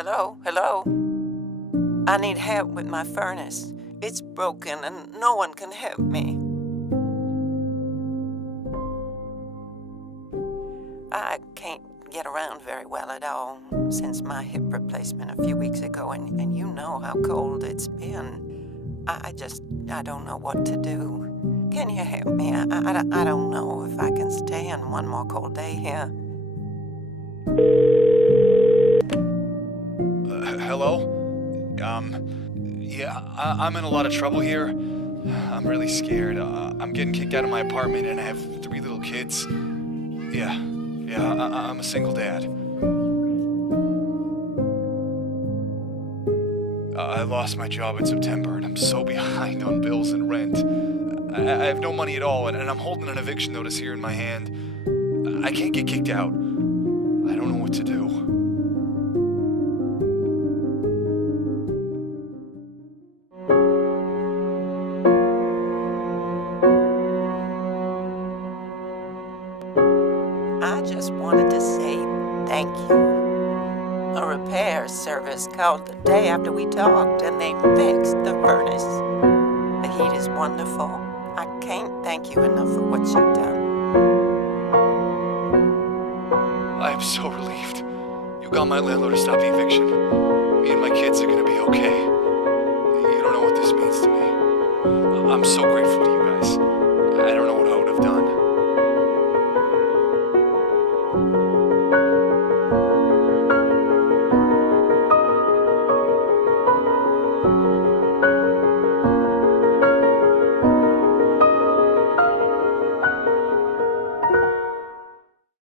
Hello? I need help with my furnace. It's broken and no one can help me. I can't get around very well at all since my hip replacement a few weeks ago, and you know how cold it's been. I don't know what to do. Can you help me? I don't know if I can stand one more cold day here. Hello? Yeah, I'm in a lot of trouble here. I'm really scared. I'm getting kicked out of my apartment and I have 3 little kids. Yeah, I'm a single dad. I lost my job in September and I'm so behind on bills and rent. I have no money at all and I'm holding an eviction notice here in my hand. I can't get kicked out. I don't know what to do. I just wanted to say thank you. A repair service called the day after we talked and they fixed the furnace. The heat is wonderful. I can't thank you enough for what you've done. I am so relieved. You got my landlord to stop the eviction. Me and my kids are gonna be okay. You don't know what this means to me. I'm so grateful to you guys.